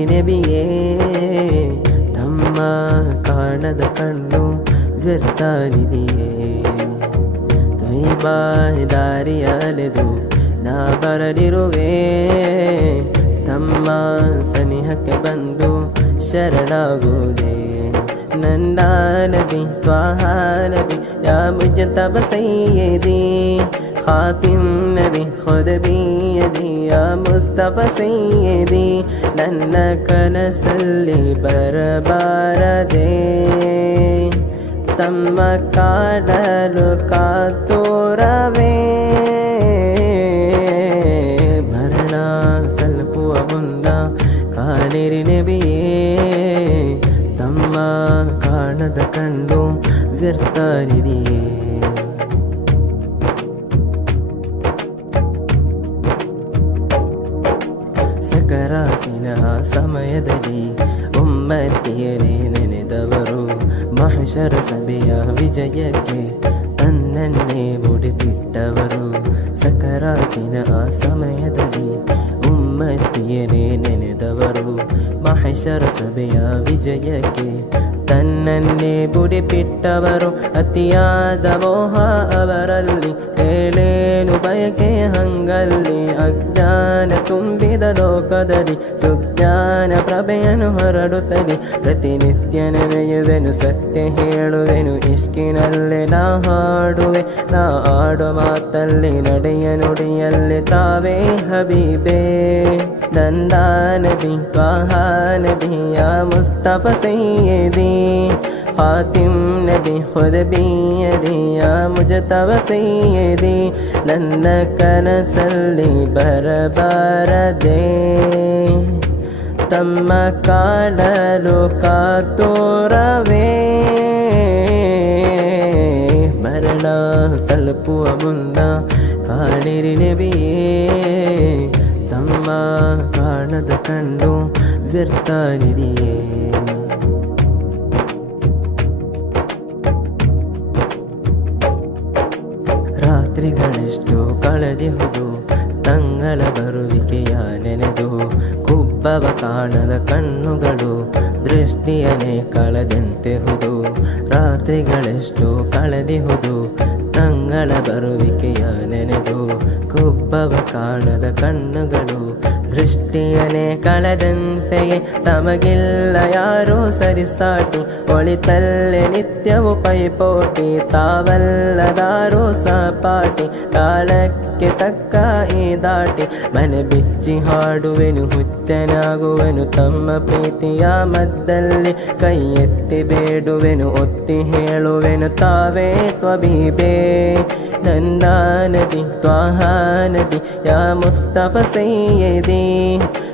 ಕಾಣಿರಿ ನಬಿಯೇ ತಮ್ಮ ಕಾಣದ ಕಣ್ಣು ವ್ಯರ್ಥನಿದೆಯೇ ತೈಬಾ ದಾರಿಯ ಅಲೆದು ನಾ ಬರಲಿರುವೆ ತಮ್ಮ ಸನಿಹಕ್ಕೆ ಬಂದು ಶರಣಾಗುವುದೇ ನನ್ನ ನಬಿ ತ್ವಾಹ ನಬಿ ಯಾ ಮುಜ್ತಬ ಸಯ್ಯದಿ ಖಾತಿಮ್ ನಬಿ ಖುದ್ ಬಿಯದಿ ಯಾ ಮುಸ್ತಫ ಸಯ್ಯದಿ ನನ್ನ ಕನಸಲ್ಲಿ ಬರಬಾರದೆ ತಮ್ಮ ಕಾಡಲು ಕಾತೋರವೇ ಮರಣ ತಲುಪುವ ಮುಂದ ಕಾಣಿರಿ ನಬಿಯೇ ತಮ್ಮ ಕಾಣದ ಕಣ್ಣು ವ್ಯರ್ಥನಿದೆಯೇ ಸಕರಾತಿನ ಸಮಯದಲ್ಲಿ ಉಮ್ಮತಿಯನೇ ನೆನೆದವರು ಮಹಶರ ಸಭೆಯ ವಿಜಯಕ್ಕೆ ತನ್ನನ್ನೇ ಮುಡಿಪಿಟ್ಟವರು ಸಕರಾತಿನ ಸಮಯದಲ್ಲಿ ಉಮ್ಮತಿಯನೇ ನೆನೆದವರು ಮಹಶರ ಸಭೆಯ ವಿಜಯಕ್ಕೆ ತನ್ನನ್ನೇ ಬುಡಿಪಿಟ್ಟವರು ಅತಿಯಾದ ಮೋಹ ಅವರಲ್ಲಿ ಹೇಳೇನು ಬಯಕೆ ಹಂಗಲ್ಲಿ ಅಜ್ಞಾನ ತುಂಬಿದ ಲೋಕದಲ್ಲಿ ಸುಜ್ಞಾನ ಪ್ರಭೆಯನ್ನು ಹೊರಡುತ್ತದೆ ಪ್ರತಿನಿತ್ಯ ನೆನೆಯುವೆನು ಸತ್ಯ ಹೇಳುವೆನು ಇಷ್ಕಿನಲ್ಲೇ ನಾ ಹಾಡುವೆ ನಾ ಆಡೋ ಮಾತಲ್ಲಿ ನಡೆಯ ನುಡಿಯಲ್ಲಿ ತಾವೇ ಹಬೀಬೇ ನನ್ನ ನಬಿ ತ್ವಾಹ ನಬಿ ಯಾ ಮುಸ್ತಫ ಸಯ್ಯದಿ ಖಾತಿಮ್ ನಬಿ ಖುದ್ ಬಿಯದಿ ಯಾ ಮುಜ್ತಬ ಸಯ್ಯದಿ ನನ್ನ ಕನಸಲ್ಲಿ ಬರಬಾರದೆ ತಮ್ಮ ಕಾಡಲು ಕಾತೋರವೇ ಮರಣ ತಲುಪುವ ಮುಂದ ಕಾಣಿರಿ ನಬಿಯೇ ತಮ್ಮ ಕಾಣದ ಕಣ್ಣು ವ್ಯರ್ಥನಿದೆಯೇ ರಾತ್ರಿಗಳೆಷ್ಟು ಕಳೆದಿಹುದು ತಂಗಳ ಬರುವಿಕೆಯ ನೆನೆದು ಕುಬ್ಬವ ಕಾಣದ ಕಣ್ಣುಗಳು ದೃಷ್ಟಿಯನೇ ಕಳೆದಂತೆಹುದು ರಾತ್ರಿಗಳೆಷ್ಟು ಕಳೆದಿಹುದು ತಂಗಳ ಬರುವಿಕೆಯ ನೆನೆದು ಕುಬ್ಬವ ಕಾಣದ ಕಣ್ಣುಗಳು ದೃಷ್ಟಿಯನೇ ಕಳೆದಂತೆಯೇ ತಮಗಿಲ್ಲ ಯಾರೂ ಸರಿಸಾಟಿ ಒಳಿತಲ್ಲೇ ನಿತ್ಯವು ಪೈಪೋಟಿ ತಾವಲ್ಲದಾರೋ ಸಪಾಟಿ ತಾಳಕ್ಕೆ ತಕ್ಕ ಈ ದಾಟಿ ಮನೆ ಬಿಚ್ಚಿ ಹಾಡುವೆನು ಹುಚ್ಚನಾಗುವೆನು ತಮ್ಮ ಪ್ರೀತಿಯ ಮದ್ದಲ್ಲಿ ಕೈ ಎತ್ತಿ ಬೇಡುವೆನು ಒತ್ತಿ ಹೇಳುವೆನು ತಾವೇ ತ್ವಬೀಬೇ ನನ್ನ ನಬಿ ತ್ವಾಹ ನಬಿ ಯಾ ಮುಸ್ತಫ ಸಯ್ಯದಿ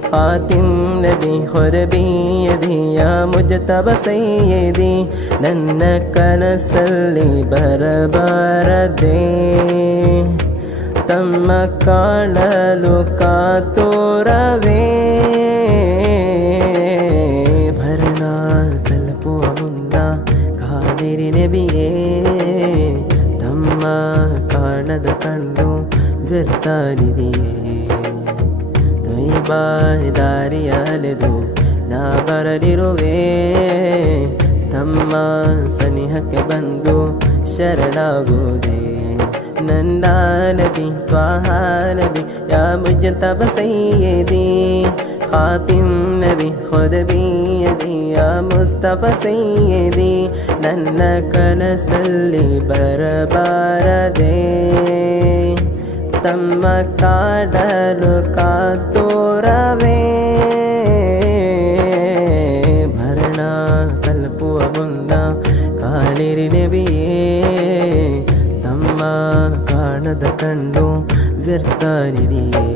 ಖಾತಿಮ್ ನಬಿ ಖುದ್ ಬಿಯದಿ ಯಾ ಮುಜ್ತಬ ಸಯ್ಯದಿ ನನ್ನ ಕನಸಲ್ಲಿ ಬರಬಾರದೆ ತಮ್ಮ ಕಾಣಲು ಕಾತೋರವೇ ಮರಣ ತಲುಪುವ ಮುಂದ ಕಾಣಿರಿ ನಬಿಯೇ ತಮ್ಮ ಕಾಣದ ಕಣ್ಣು ವ್ಯರ್ಥನಿದೆಯೇ ತೈಬಾ ದಾರಿಯ ಅಲೆದು ನಾ ಬರಲಿರುವೆ ತಮ್ಮ ಸನಿಹಕ್ಕೆ ಬಂದು ಶರಣಾಗುವುದೇ ನನ್ನ ನಬಿ ತ್ವಾಹ ನಬಿ ಯಾ ಮುಜ್ತಬ ಸಯ್ಯದಿ ಖಾತಿಮ್ ನಬಿ ಖುದ್ ಬಿಯದಿ ಯಾ ಮುಸ್ತಫ ಸಯ್ಯದಿ ನನ್ನ ಕನಸಲ್ಲಿ ಬರಬಾರದೆ ತಮ್ಮ ಕಾಡಲು ಕಾತೋರವೇ ಮರಣ ತಲುಪುವ ಮುಂದ ಕಾಣಿರಿ ನಬಿಯೇ ತಮ್ಮ ಕಾಣದ ಕಣ್ಣು ವ್ಯರ್ಥನಿದೆಯೇ